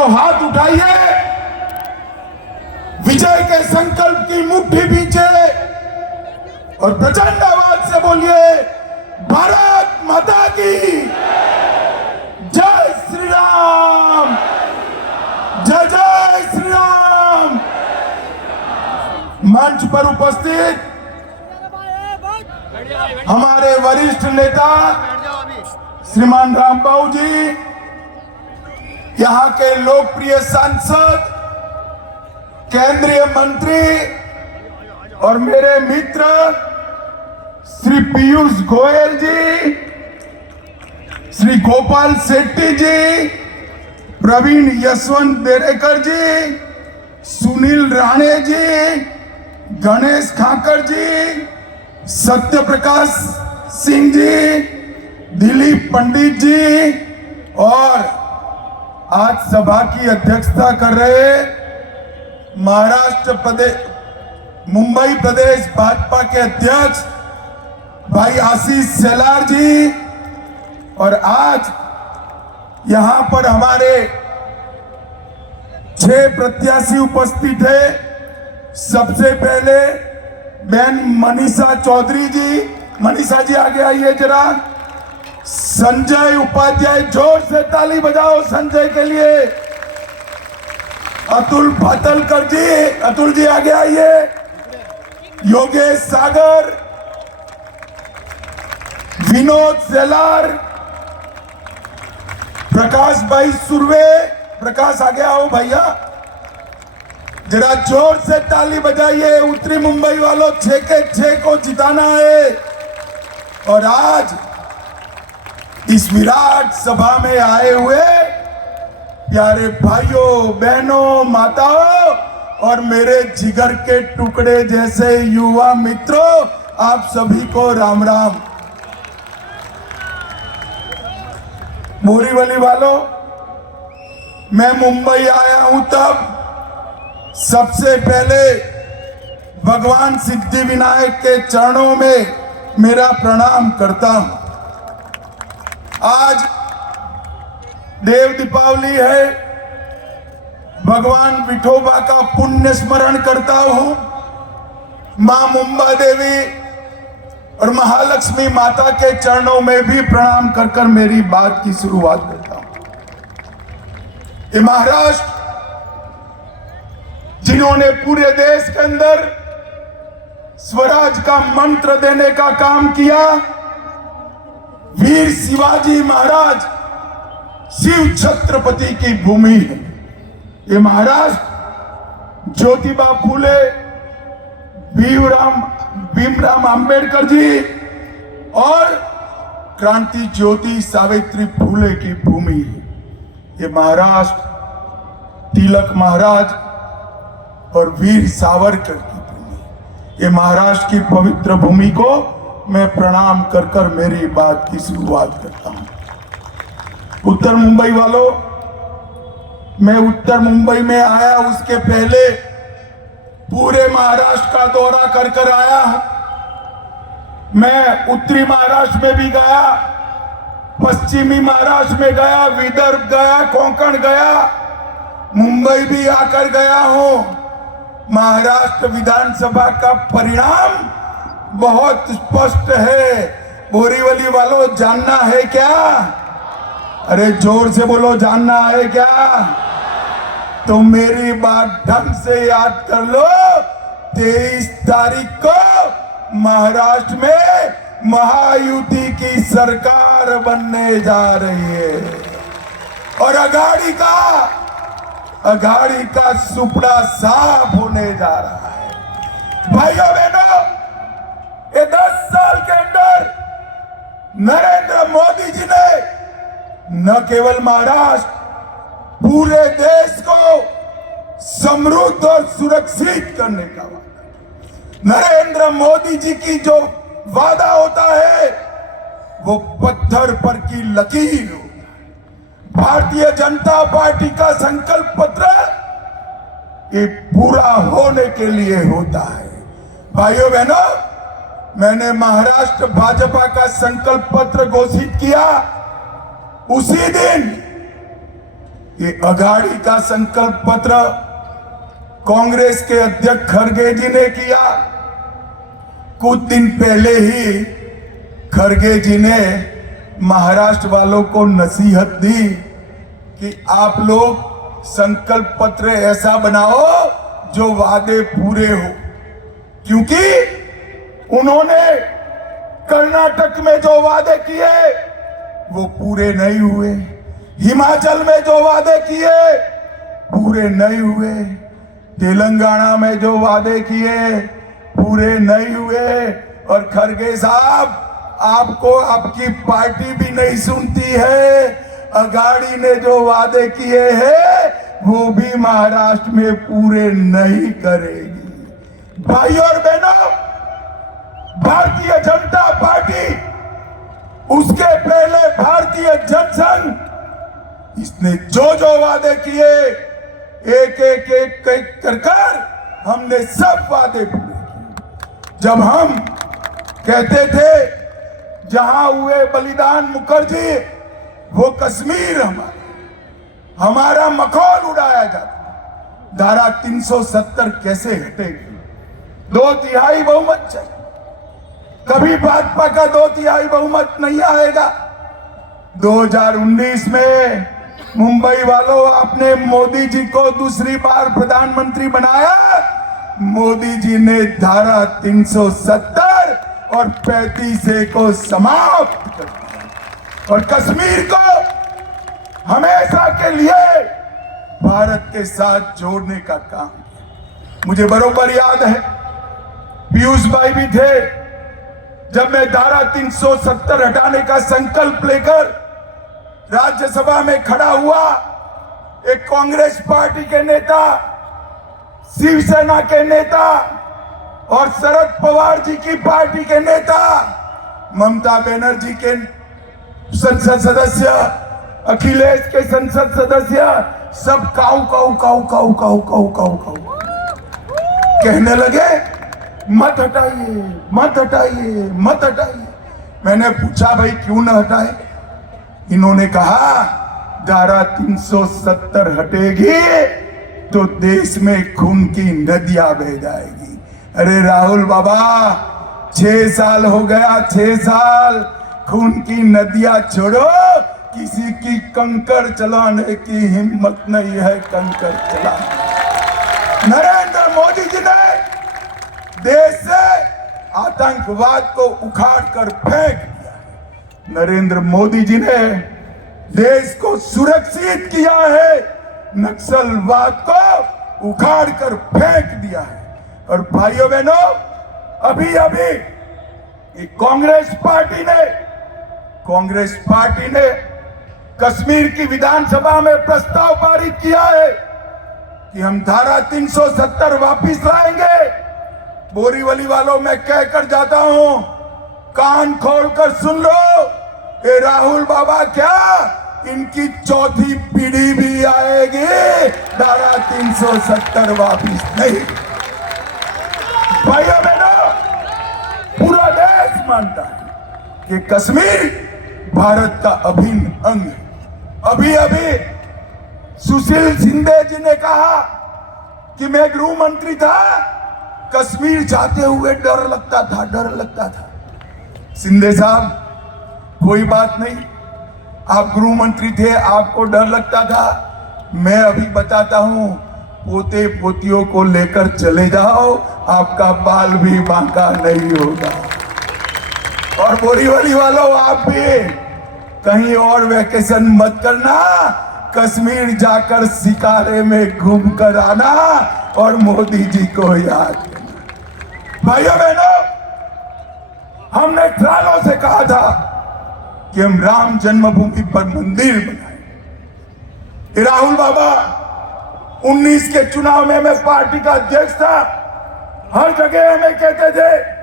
दोनों हाथ उठाइए, विजय के संकल्प की मुट्ठी भींचे और प्रचंड आवाज से बोलिए, भारत माता की जय श्री राम, जय जय श्री राम। मंच पर उपस्थित हमारे वरिष्ठ नेता श्रीमान रामबाबू जी, यहाँ के लोकप्रिय सांसद, केंद्रीय मंत्री और मेरे मित्र श्री पीयूष गोयल जी, श्री गोपाल शेट्टी जी, प्रवीण यशवंत देरेकर जी, सुनील राणे जी, गणेश खाकर जी, सत्य प्रकाश सिंह जी, दिलीप पंडित जी और आज सभा की अध्यक्षता कर रहे महाराष्ट्र प्रदेश मुंबई प्रदेश भाजपा के अध्यक्ष भाई आशीष शेलार जी, और आज यहां पर हमारे 6 प्रत्याशी उपस्थित है। सबसे पहले बहन मनीषा चौधरी जी, मनीषा जी आगे आइए जरा। संजय उपाध्याय, जोर से ताली बजाओ संजय के लिए। अतुल भातलकर जी, अतुल जी आगे आइए। योगेश सागर, विनोद शेलार, प्रकाश भाई सुरवे, प्रकाश आगे आओ भैया, जरा जोर से ताली बजाइए। उत्तरी मुंबई वालों, 6 के 6 को जिताना है। और आज इस विराट सभा में आए हुए प्यारे भाइयों बहनों माताओं और मेरे जिगर के टुकड़े जैसे युवा मित्रों, आप सभी को राम राम। बोरीवली वालों, मैं मुंबई आया हूं तब सबसे पहले भगवान सिद्धि विनायक के चरणों में मेरा प्रणाम करता हूं। आज देव दीपावली है, भगवान विठोबा का पुण्य स्मरण करता हूं। मां मुंबा देवी और महालक्ष्मी माता के चरणों में भी प्रणाम कर कर मेरी बात की शुरुआत करता हूं। ये महाराष्ट्र जिन्होंने पूरे देश के अंदर स्वराज का मंत्र देने का काम किया, वीर शिवाजी महाराज शिव छत्रपति की भूमि है। ये महाराष्ट्र ज्योतिबा फूले, भीमराव अंबेडकर जी और क्रांति ज्योति सावित्री फूले की भूमि है। ये महाराष्ट्र तिलक महाराज और वीर सावरकर की भूमि। ये महाराष्ट्र की पवित्र भूमि को मैं प्रणाम कर कर मेरी बात की शुरुआत करता हूं। उत्तर मुंबई वालों, मैं उत्तर मुंबई में आया उसके पहले पूरे महाराष्ट्र का दौरा कर कर आया हूं। मैं उत्तरी महाराष्ट्र में भी गया, पश्चिमी महाराष्ट्र में गया, विदर्भ गया, कोंकण गया, मुंबई भी आकर गया हूं। महाराष्ट्र विधानसभा का परिणाम बहुत स्पष्ट है। बोरीवली वालों, जानना है क्या? अरे जोर से बोलो, जानना है क्या? तो मेरी बात ढंग से याद कर लो। 23 तारीख को महाराष्ट्र में महायुति की सरकार बनने जा रही है और अघाड़ी का सुपड़ा साफ होने जा रहा है। भाइयों बहनों, ये 10 साल के अंदर नरेंद्र मोदी जी ने न केवल महाराष्ट्र, पूरे देश को समृद्ध और सुरक्षित करने का वादा। नरेंद्र मोदी जी की जो वादा होता है वो पत्थर पर की लकीर होता है। भारतीय जनता पार्टी का संकल्प पत्र ये पूरा होने के लिए होता है। भाइयों बहनों, मैंने महाराष्ट्र भाजपा का संकल्प पत्र घोषित किया, उसी दिन ये अघाड़ी का संकल्प पत्र कांग्रेस के अध्यक्ष खड़गे जी ने किया। कुछ दिन पहले ही खड़गे जी ने महाराष्ट्र वालों को नसीहत दी कि आप लोग संकल्प पत्र ऐसा बनाओ जो वादे पूरे हो, क्योंकि उन्होंने कर्नाटक में जो वादे किए वो पूरे नहीं हुए, हिमाचल में जो वादे किए पूरे नहीं हुए, तेलंगाना में जो वादे किए पूरे नहीं हुए। और खड़गे साहब, आपको आपकी पार्टी भी नहीं सुनती है। अघाड़ी ने जो वादे किए हैं वो भी महाराष्ट्र में पूरे नहीं करेगी। भाइयों और बहनों, भारतीय जनता पार्टी, उसके पहले भारतीय जनसंघ, इसने जो वादे किए एक एक एक एक कर हमने सब वादे पूरे किए। जब हम कहते थे जहां हुए बलिदान मुखर्जी वो कश्मीर हमारा मखौल उड़ाया जाता, धारा 370 कैसे हटेगी? 2/3 बहुमत चाहिए, कभी भाजपा का 2/3 बहुमत नहीं आएगा। 2019 में मुंबई वालों, आपने मोदी जी को दूसरी बार प्रधानमंत्री बनाया। मोदी जी ने धारा 370 और 35A को समाप्त कर दिया और कश्मीर को हमेशा के लिए भारत के साथ जोड़ने का काम किया। मुझे बरोबर याद है, पीयूष भाई भी थे जब मैं धारा 370 हटाने का संकल्प लेकर राज्यसभा में खड़ा हुआ। एक कांग्रेस पार्टी के नेता, शिवसेना के नेता और शरद पवार जी की पार्टी के नेता, ममता बनर्जी के संसद सदस्य, अखिलेश के संसद सदस्य, सब काऊ काऊ काऊ काऊ काऊ काऊ काऊ काऊ कहने लगे, मत हटाइए, मत हटाइए, मत हटाइए। मैंने पूछा, भाई क्यों न हटाए? इन्होंने कहा धारा 370 हटेगी तो देश में खून की नदियां बह जाएगी। अरे राहुल बाबा, 6 साल हो गया, 6 साल, खून की नदियां छोड़ो, किसी की कंकड़ चलाने की हिम्मत नहीं है कंकड़ चलाने। नरेंद्र मोदी जी ने देश से आतंकवाद को उखाड़ कर फेंक दिया है। नरेंद्र मोदी जी ने देश को सुरक्षित किया है, नक्सलवाद को उखाड़ कर फेंक दिया है। और भाइयों बहनों, अभी अभी कांग्रेस पार्टी ने कश्मीर की विधानसभा में प्रस्ताव पारित किया है कि हम धारा 370 वापिस लाएंगे। बोरीवली वालों, मैं कहकर जाता हूं, कान खोलकर सुन लो, ये राहुल बाबा क्या, इनकी चौथी पीढ़ी भी आएगी, धारा 370 वापिस नहीं। भाइयों बहनों, पूरा देश मानता है कि कश्मीर भारत का अभिन्न अंग है। अभी अभी सुशील शिंदे जी ने कहा कि मैं गृह मंत्री था, कश्मीर जाते हुए डर लगता था। शिंदे साहब, कोई बात नहीं, आप गृह मंत्री थे, आपको डर लगता था। मैं अभी बताता हूं, पोते पोतियों को लेकर चले जाओ, आपका बाल भी बांका नहीं होगा। और बोरीवली वालों, आप भी कहीं और वैकेशन मत करना, कश्मीर जाकर शिकारे में घूम कर आना और मोदी जी को याद करना। भाइयों बहनों, हमने सालों से कहा था कि हम राम जन्मभूमि पर मंदिर बनाएं। राहुल बाबा, 19 के चुनाव में मैं पार्टी का अध्यक्ष था, हर जगह हमें कहते थे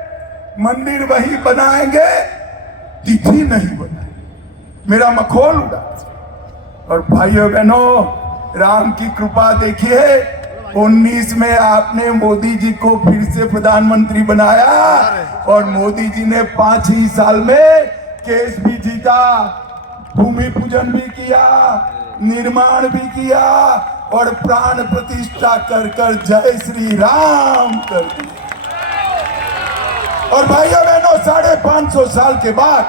मंदिर वही बनाएंगे, तिथि नहीं बनाएंगे। मेरा मखौल उड़ा। और भाइयों बहनों, राम की कृपा देखिए, 19 में आपने मोदी जी को फिर से प्रधानमंत्री बनाया और मोदी जी ने 5 ही साल में केस भी जीता, भूमि पूजन भी किया, निर्माण भी किया और प्राण प्रतिष्ठा कर कर जय श्री राम कर दिया। और भाइयों बहनों, 550 साल के बाद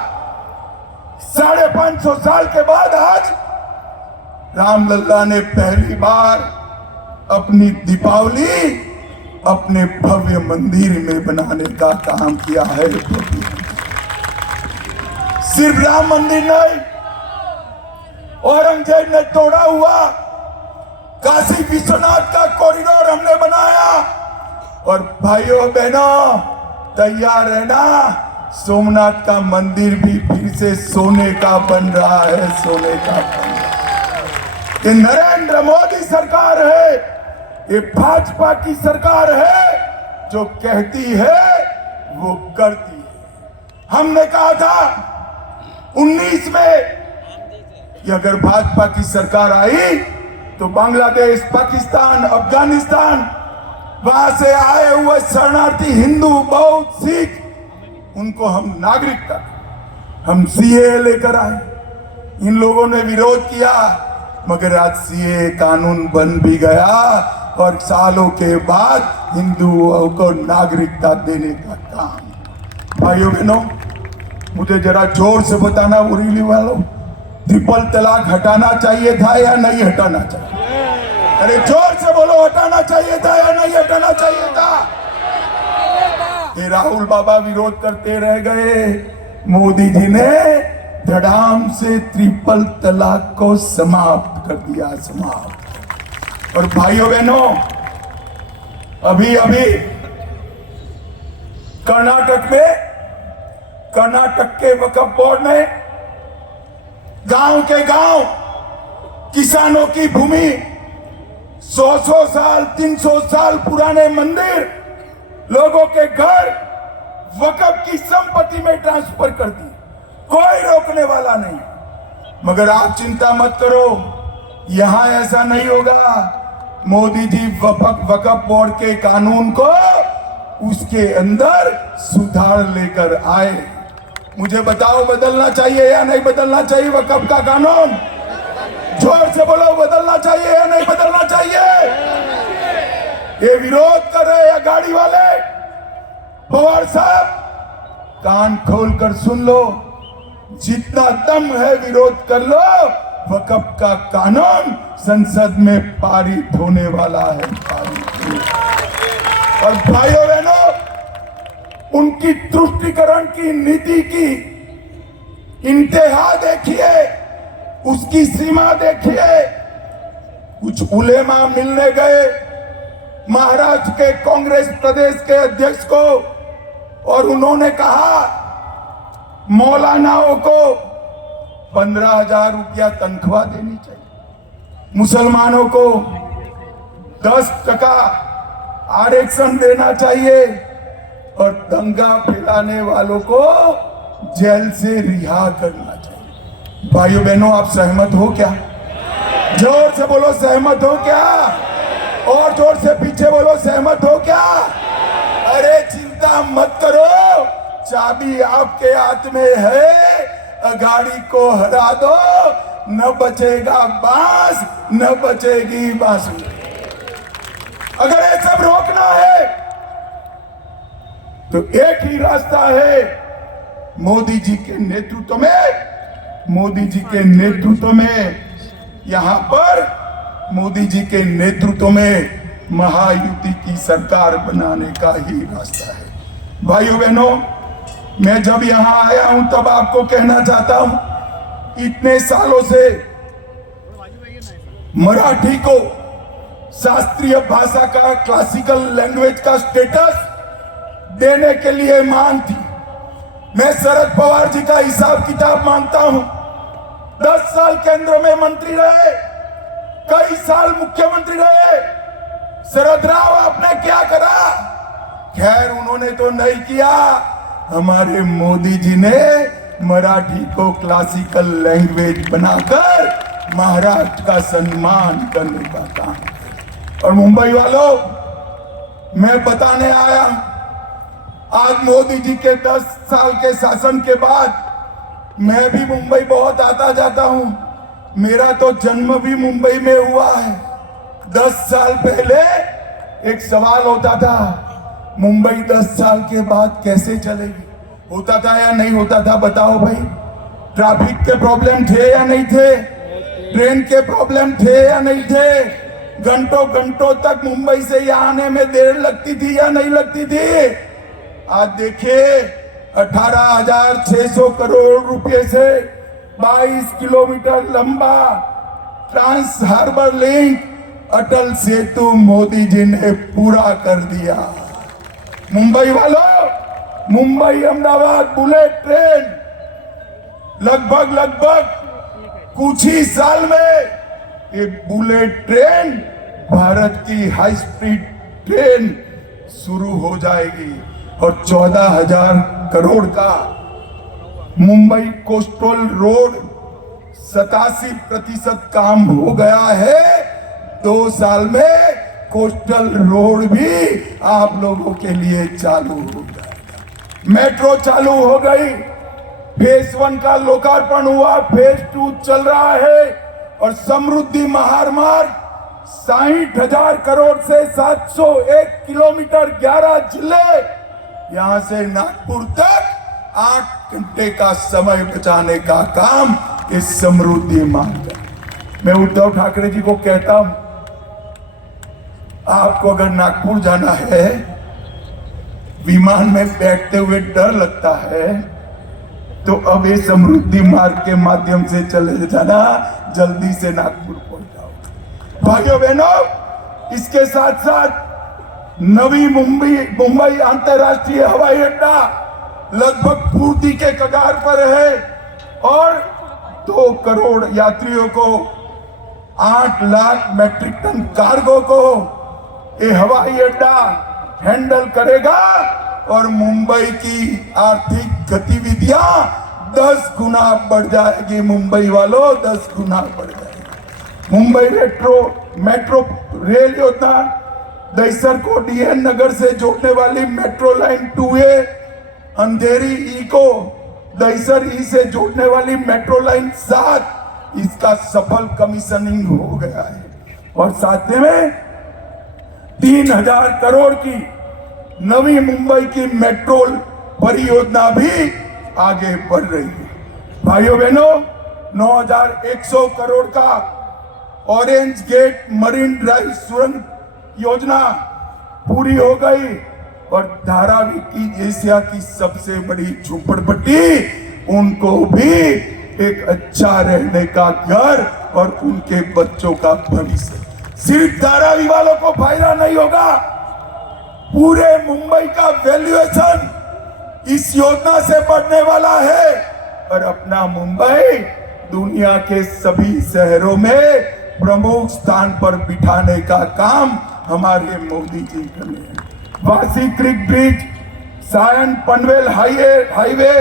550 साल के बाद आज रामलल्ला ने पहली बार अपनी दीपावली अपने भव्य मंदिर में बनाने का काम किया है। सिर्फ राम मंदिर नहीं, औरंगजेब ने तोड़ा हुआ काशी विश्वनाथ का कॉरिडोर हमने बनाया। और भाइयों बहनों, तैयार रहना, सोमनाथ का मंदिर भी फिर से सोने का बन रहा है, सोने का बन रहा है। ये नरेंद्र मोदी सरकार है, ये भाजपा की सरकार है, जो कहती है वो करती है। हमने कहा था 19 में कि अगर भाजपा की सरकार आई तो बांग्लादेश, पाकिस्तान, अफगानिस्तान, वहां से आए हुए शरणार्थी हिंदू, बौद्ध, सिख, उनको हम नागरिकता, हम सीए लेकर आए। इन लोगों ने विरोध किया, मगर आज सीए कानून बन भी गया और सालों के बाद हिंदुओं को नागरिकता देने का काम। भाइयों बहनों, मुझे जरा जोर से बताना, उरीली वालों, ट्रिपल तलाक हटाना चाहिए था या नहीं हटाना चाहिए? अरे जोर से बोलो, हटाना चाहिए था या नहीं हटाना चाहिए था? ये राहुल बाबा विरोध करते रह गए, मोदी जी ने धड़ाम से ट्रिपल तलाक को समाप्त कर दिया, समाप्त। और भाइयों बहनों, अभी कर्नाटक के वक्फ बोर्ड ने गांव के गांव किसानों की भूमि 100 साल 300 साल पुराने मंदिर, लोगों के घर वक्फ की संपत्ति में ट्रांसफर कर दी। कोई रोकने वाला नहीं। मगर आप चिंता मत करो, यहां ऐसा नहीं होगा। मोदी जी वक्फ बोर्ड के कानून को उसके अंदर सुधार लेकर आए। मुझे बताओ, बदलना चाहिए या नहीं बदलना चाहिए वक्फ का कानून? जोर से बोलो, बदलना चाहिए या नहीं बदलना चाहिए? ये विरोध कर रहे हैं गाड़ी वाले, पवार साहब, कान खोलकर सुन लो, जितना दम है विरोध कर लो। वक्फ का कानून संसद में पारित होने वाला है, पारित। और भाइयों बहनों, उनकी तुष्टीकरण की नीति की इंतहा देखिए, उसकी सीमा देखिए। कुछ उलेमा मिलने गए महाराष्ट्र के कांग्रेस प्रदेश के अध्यक्ष को, और उन्होंने कहा मौलानाओं को 15,000 रुपया तनख्वाह देनी चाहिए, मुसलमानों को 10% आरक्षण देना चाहिए, और दंगा फैलाने वालों को जेल से रिहा करना चाहिए। भाइयों बहनों, आप सहमत हो क्या? जोर से बोलो, सहमत हो क्या? और जोर से पीछे बोलो, सहमत हो क्या? अरे चिंता मत करो, चाबी आपके हाथ में है, गाड़ी को हरा दो, न बचेगा बांस, न बचेगी बांसुरी। अगर ये सब रोकना है तो एक ही रास्ता है, मोदी जी के नेतृत्व में, मोदी जी के नेतृत्व में, यहां पर मोदी जी के नेतृत्व में महायुति की सरकार बनाने का ही रास्ता है। भाइयों बहनों, मैं जब यहां आया हूं तब आपको कहना चाहता हूं, इतने सालों से मराठी को शास्त्रीय भाषा का, क्लासिकल लैंग्वेज का स्टेटस देने के लिए मांग थी। मैं शरद पवार जी का हिसाब किताब मांगता हूं। 10 साल केंद्र में मंत्री रहे, कई साल मुख्यमंत्री रहे। शरद राव आपने क्या करा? खैर, उन्होंने तो नहीं किया। हमारे मोदी जी ने मराठी को क्लासिकल लैंग्वेज बनाकर महाराष्ट्र का सम्मान करने का काम किया। और मुंबई वालों, मैं बताने आया, आज मोदी जी के 10 साल के शासन के बाद मैं भी मुंबई बहुत आता जाता हूं। मेरा तो जन्म भी मुंबई में हुआ है। 10 साल पहले एक सवाल होता था, मुंबई 10 साल के बाद कैसे चलेगी? होता था या नहीं होता था? बताओ भाई। ट्रैफिक के प्रॉब्लम थे या नहीं थे? ट्रेन के प्रॉब्लम थे या नहीं थे? घंटों घंटों तक मुंबई से यहाँ आने में देर लगती थी या नहीं लगती थी? आज देखिए 18,600 करोड़ रुपए से 22 किलोमीटर लंबा trans harbour link Atal Setu Modi ji ने पूरा कर दिया। मुंबई वालों, मुंबई अहमदाबाद बुलेट ट्रेन लगभग कुछ ही साल में ये बुलेट ट्रेन भारत की हाई स्पीड ट्रेन शुरू हो जाएगी और 14,000 करोड़ का मुंबई कोस्टल रोड 87% काम हो गया है। 2 साल में कोस्टल रोड भी आप लोगों के लिए चालू हो जाएगा। मेट्रो चालू हो गई, फेज 1 का लोकार्पण हुआ, फेज 2 चल रहा है और समृद्धि महामार्ग 60,000 करोड़ से 701 किलोमीटर 11 जिले, यहां से नागपुर तक 8 घंटे का समय बचाने का काम इस समृद्धि मार्ग। मैं उद्धव ठाकरे जी को कहता हूं, आपको अगर नागपुर जाना है, विमान में बैठते हुए डर लगता है, तो अब ये समृद्धि मार्ग के माध्यम से चले जाना, जल्दी से नागपुर पहुंच जाओ। भाइयों बहनों, इसके साथ साथ नवी मुंबई अंतरराष्ट्रीय हवाई अड्डा लगभग पूर्ति के कगार पर है और 2 करोड़ यात्रियों को, 8 लाख मैट्रिक टन कार्गो को ये हवाई अड्डा हैंडल करेगा और मुंबई की आर्थिक गतिविधियां 10 गुना बढ़ जाएगी। मुंबई वालों, 10 गुना बढ़ जाएगी। मुंबई मेट्रो रेल योजना, दहिसर को डीएन नगर से जोड़ने वाली मेट्रो लाइन 2A, अंधेरी ई को दहिसर ई से जोड़ने वाली मेट्रो लाइन 7, इसका सफल कमीशनिंग हो गया है और साथ में 3,000 करोड़ की नवी मुंबई की मेट्रो परियोजना भी आगे बढ़ रही है। भाइयों बहनों, 9,100 करोड़ का ऑरेंज गेट मरीन ड्राइव सुरंग योजना पूरी हो गई और धारावी की एशिया की सबसे बड़ी झोपड़पट्टी, उनको भी एक अच्छा रहने का घर और उनके बच्चों का भविष्य। सिर्फ धारावी वालों को फायदा नहीं होगा, पूरे मुंबई का वैल्यूएशन इस योजना से बढ़ने वाला है और अपना मुंबई दुनिया के सभी शहरों में प्रमुख स्थान पर बिठाने का काम हमारे मोदी जी कर रहे हैं। Vashi creek bridge, Sion Panvel highway,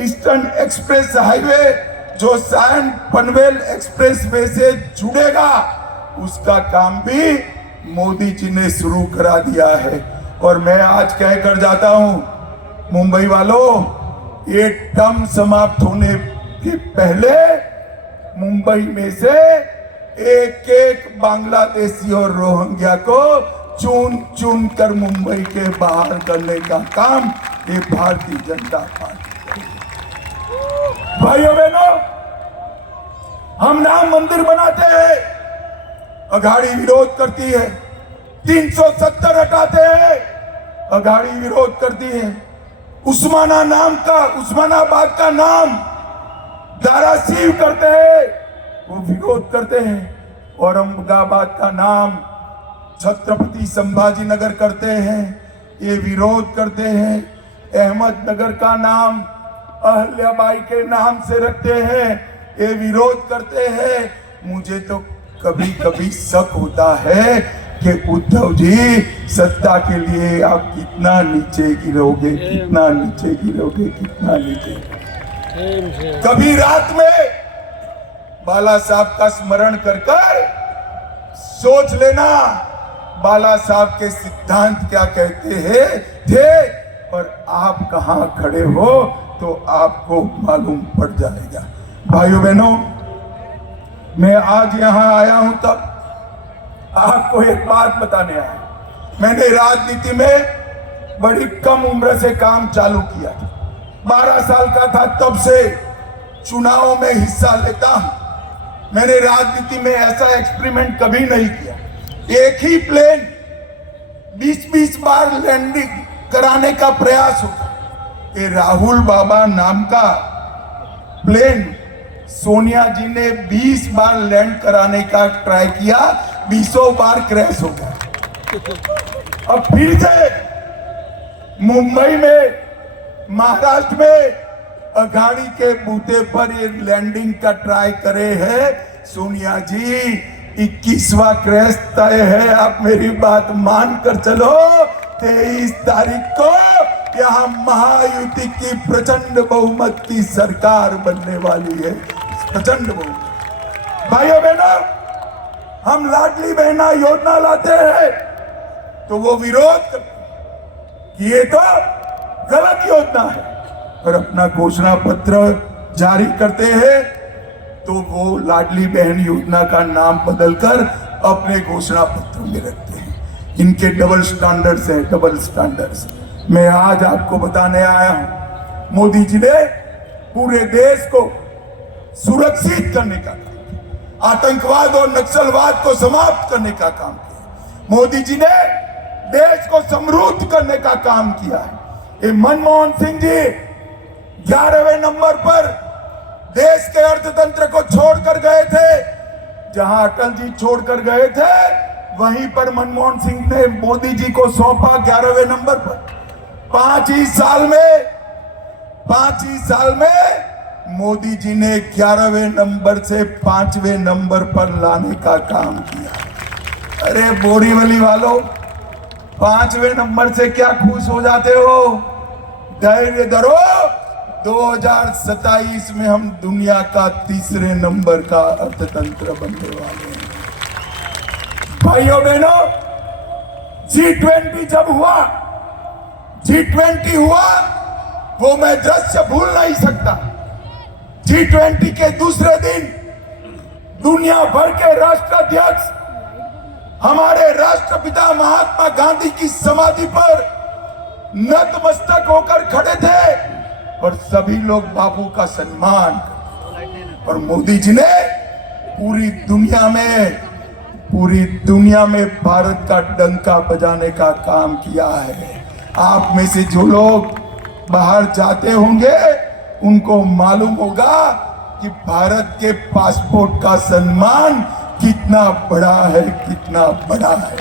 eastern express highway जो सायन पनवेल एक्सप्रेस वे से जुड़ेगा, उसका काम भी मोदी जी ने शुरू करा दिया है। और मैं आज कहकर जाता हूं, मुंबई वालों, ये टर्म समाप्त होने के पहले मुंबई में से एक बांग्लादेशी और रोहिंग्या को चुन कर मुंबई के बाहर करने का काम ये भारतीय जनता पार्टी करेगी। भाइयों बहनों, हम राम मंदिर बनाते हैं, अघाड़ी विरोध करती है। 370 हटाते हैं, अघाड़ी विरोध करती है। उस्मानाबाद का नाम धाराशिव करते हैं, वो विरोध करते हैं। औरंगाबाद का नाम छत्रपति संभाजी नगर करते हैं, ये विरोध करते हैं। अहमदनगर का नाम अहल्याबाई के नाम से रखते हैं, ये विरोध करते हैं। मुझे तो कभी कभी शक होता है कि उद्धव जी, सत्ता के लिए आप कितना नीचे गिरोगे, कितना नीचे गिरोगे, कितना नीचे। कभी रात में बाला साहब का स्मरण कर सोच लेना, बाला साहब के सिद्धांत क्या कहते हैं थे और आप कहां खड़े हो तो आपको मालूम पड़ जाएगा। भाइयों बहनों, मैं आज यहाँ आया हूं तब आपको एक बात बताने आया। मैंने राजनीति में बड़ी कम उम्र से काम चालू किया था। 12 साल का था तब से चुनाव में हिस्सा लेता हूं। मैंने राजनीति में ऐसा एक्सपेरिमेंट कभी नहीं किया। एक ही प्लेन 20-20 बार लैंडिंग कराने का प्रयास होता। ये राहुल बाबा नाम का प्लेन सोनिया जी ने 20 बार लैंड कराने का ट्राई किया, 20 बार क्रैश हो गया। अब फिर से मुंबई में, महाराष्ट्र में अघाड़ी के बूते पर ये लैंडिंग का ट्राई करे है सोनिया जी। 21वां क्रैश तय है। आप मेरी बात मान कर चलो, 23 तारीख को यहाँ महायुति की प्रचंड बहुमत की सरकार बनने वाली है। प्रचंड बहुमत। भाइयों बहनों, हम लाडली बहना योजना लाते हैं तो वो विरोध कि ये तो गलत योजना है, और अपना घोषणा पत्र जारी करते हैं तो वो लाडली बहन योजना का नाम बदलकर अपने घोषणा पत्र में रखते हैं। इनके डबल स्टैंडर्ड्स है, डबल स्टैंडर्ड्स। मैं आज आपको बताने आया हूं, मोदी जी ने पूरे देश को सुरक्षित करने का काम, आतंकवाद और नक्सलवाद को समाप्त करने का काम किया। मोदी जी ने देश को समृद्ध करने का काम किया है। ये मनमोहन सिंह जी 11वें नंबर पर देश के अर्थतंत्र को छोड़कर गए थे। जहां अटल जी छोड़कर गए थे वहीं पर मनमोहन सिंह ने मोदी जी को सौंपा 11वें नंबर पर। 5 ही साल में मोदी जी ने 11वें नंबर से 5वें नंबर पर लाने का काम किया। अरे बोरीवली वालों, 5वें नंबर से क्या खुश हो जाते हो? धैर्य धरो, 2027 में हम दुनिया का 3रे नंबर का अर्थतंत्र बनने वाले हैं। भाइयों बहनों, G20 जब हुआ, G20 हुआ वो मैं दृश्य भूल नहीं सकता। G20 के दूसरे दिन दुनिया भर के राष्ट्राध्यक्ष हमारे राष्ट्रपिता महात्मा गांधी की समाधि पर नतमस्तक होकर खड़े थे और सभी लोग बापू का सम्मान करते। और मोदी जी ने पूरी दुनिया में भारत का डंका बजाने का काम किया है। आप में से जो लोग बाहर जाते होंगे उनको मालूम होगा कि भारत के पासपोर्ट का सम्मान कितना बड़ा है, कितना बड़ा है।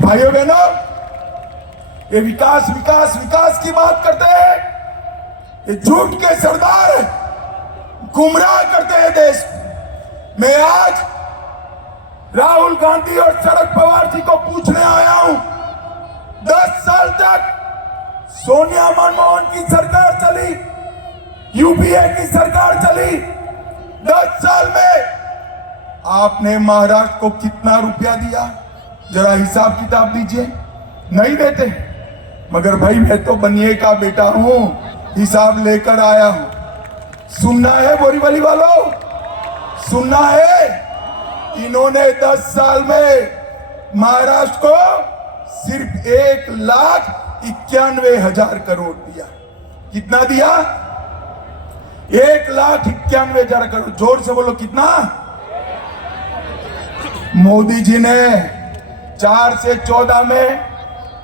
भाइयों बहनों, ये विकास विकास विकास की बात करते हैं, ये झूठ के सरदार गुमराह करते हैं देश को। मैं आज राहुल गांधी और शरद पवार जी को पूछने आया हूं, 10 साल तक सोनिया मनमोहन की सरकार चली, यूपीए की सरकार चली। 10 साल में आपने महाराष्ट्र को कितना रुपया दिया? जरा हिसाब किताब दीजिए। नहीं देते। मगर भाई मैं तो बनिए का बेटा हूं, हिसाब लेकर आया हूं। सुनना है बोरीवली वालों, सुनना है? इन्होंने 10 साल में महाराष्ट्र को सिर्फ 1,91,000 करोड़ दिया। कितना दिया? 1,91,000 करोड़। जोर से बोलो, कितना? मोदी जी ने 4 से 14 में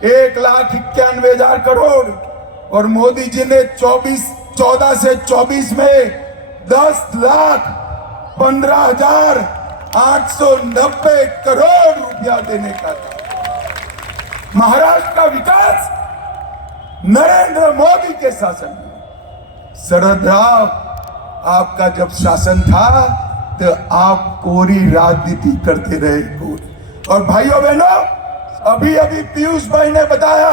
1,91,000 करोड़ और मोदी जी ने 14 से 24 में 10,15,890 करोड़ रुपया देने का था। महाराष्ट्र का विकास नरेंद्र मोदी के शासन में। शरद राव, आपका जब शासन था तो आप कोरी राजनीति करते रहे, कोरी। और भाइयों बहनों, अभी पीयूष भाई ने बताया,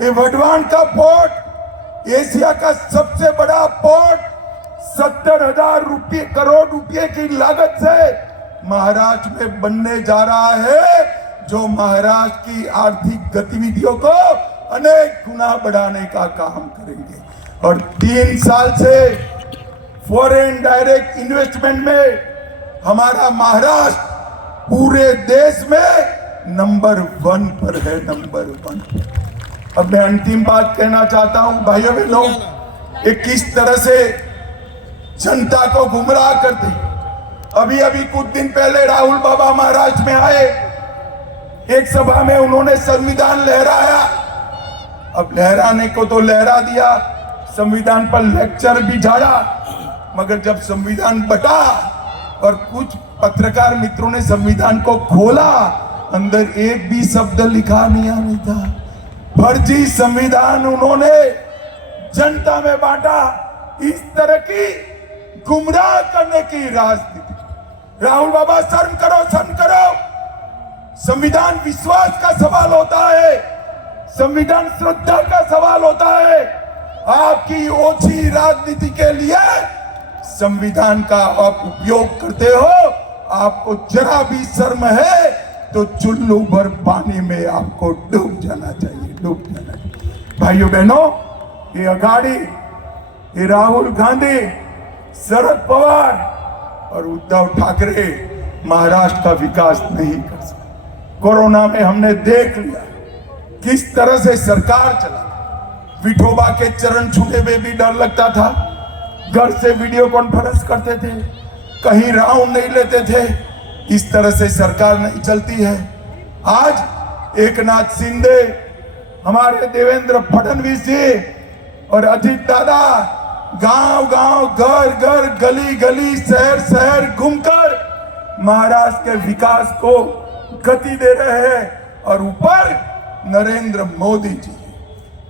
ये वडवान का पोर्ट एशिया का सबसे बड़ा पोर्ट 70,000 करोड़ रुपए की लागत से महाराष्ट्र में बनने जा रहा है, जो महाराष्ट्र की आर्थिक गतिविधियों को अनेक गुना बढ़ाने का काम करेंगे। और 3 साल से फॉरेन डायरेक्ट इन्वेस्टमेंट में हमारा महाराष्ट्र पूरे देश में नंबर 1 पर है, नंबर 1 पर। अब मैं अंतिम बात कहना चाहता हूं भाइयों बहनों, ये किस तरह से जनता को गुमराह करते। अभी अभी कुछ दिन पहले राहुल बाबा महाराष्ट्र में आए, एक सभा में उन्होंने संविधान लहराया। अब लहराने को तो लहरा दिया, संविधान पर लेक्चर भी झाड़ा, मगर जब संविधान बटा और कुछ पत्रकार मित्रों ने संविधान को खोला, अंदर एक भी शब्द लिखा नहीं था। फर्जी संविधान उन्होंने जनता में बांटा। इस तरह की गुमराह करने की राजनीति। राहुल बाबा शर्म करो, शर्म करो। संविधान विश्वास का सवाल होता है, संविधान श्रद्धा का सवाल होता है। आपकी ओछी राजनीति के लिए संविधान का आप उपयोग करते हो। आपको जरा भी शर्म है तो चुल्लू भर पानी में आपको डूब जाना चाहिए, डूब जाना चाहिए। भाइयों बहनों, ये अघाड़ी, ये राहुल गांधी, शरद पवार और उद्धव ठाकरे महाराष्ट्र का विकास नहीं कर सकते। कोरोना में हमने देख लिया किस तरह से सरकार चला। विठोबा के चरण छूने में भी डर लगता था, घर से वीडियो कॉन्फ्रेंस करते थे, कहीं राउंड नहीं लेते थे। इस तरह से सरकार नहीं चलती है। आज एकनाथ शिंदे, हमारे देवेंद्र फडणवीस जी और अजीत दादा गांव गांव, घर घर, गली गली, शहर शहर घूमकर महाराष्ट्र के विकास को गति दे रहे हैं। और ऊपर नरेंद्र मोदी जी।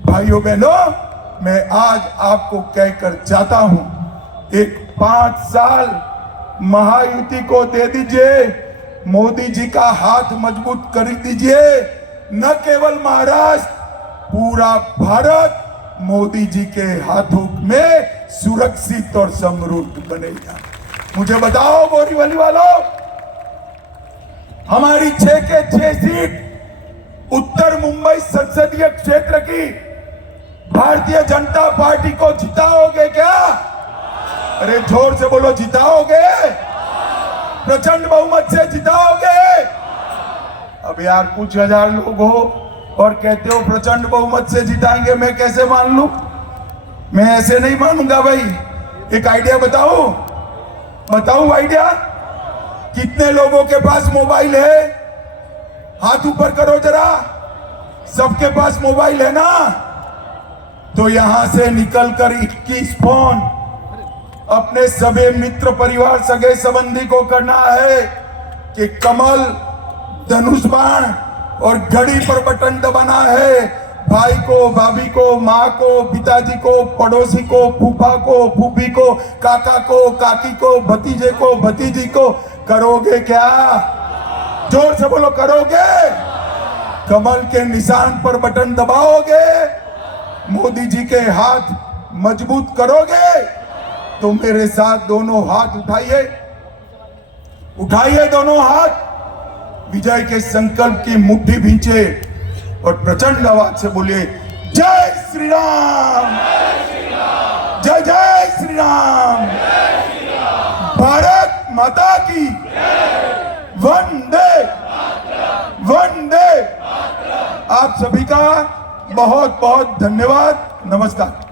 भाइयों बहनों, मैं आज आपको कहकर जाता हूं, एक 5 साल महायुति को दे दीजिए, मोदी जी का हाथ मजबूत कर दीजिए। न केवल महाराष्ट्र, पूरा भारत मोदी जी के हाथों में सुरक्षित और समृद्ध बनेगा। मुझे बताओ बोरीवली वालों, हमारी 6 के 6 सीट उत्तर मुंबई संसदीय क्षेत्र की भारतीय जनता पार्टी को जिताओगे क्या? अरे जोर से बोलो, जिताओगे? प्रचंड बहुमत से जिताओगे? अब यार कुछ हजार लोग हो और कहते हो प्रचंड बहुमत से जिताएंगे, मैं कैसे मान लूं? मैं ऐसे नहीं मानूंगा भाई। एक आइडिया बताऊं आइडिया? कितने लोगों के पास मोबाइल है? हाथ ऊपर करो जरा। सबके पास मोबाइल है ना? तो यहां से निकलकर 21 फोन अपने सभी मित्र परिवार, सगे संबंधी को करना है कि कमल, धनुष बाण और घड़ी पर बटन दबाना है। भाई को, भाभी को, माँ को, पिताजी को, पड़ोसी को, फूफा को, फूफी को, काका को, काकी को, भतीजे को, भतीजी को। करोगे क्या? जोर से बोलो, करोगे? कमल के निशान पर बटन दबाओगे? मोदी जी के हाथ मजबूत करोगे? तो मेरे साथ दोनों हाथ उठाइए, उठाइए दोनों हाथ। विजय के संकल्प की मुट्ठी भींचे और प्रचंड आवाज से बोलिए, जय श्री राम, जय जय श्री राम, भारत माता की, वंदे वंदे। आप सभी का बहुत बहुत धन्यवाद। नमस्कार।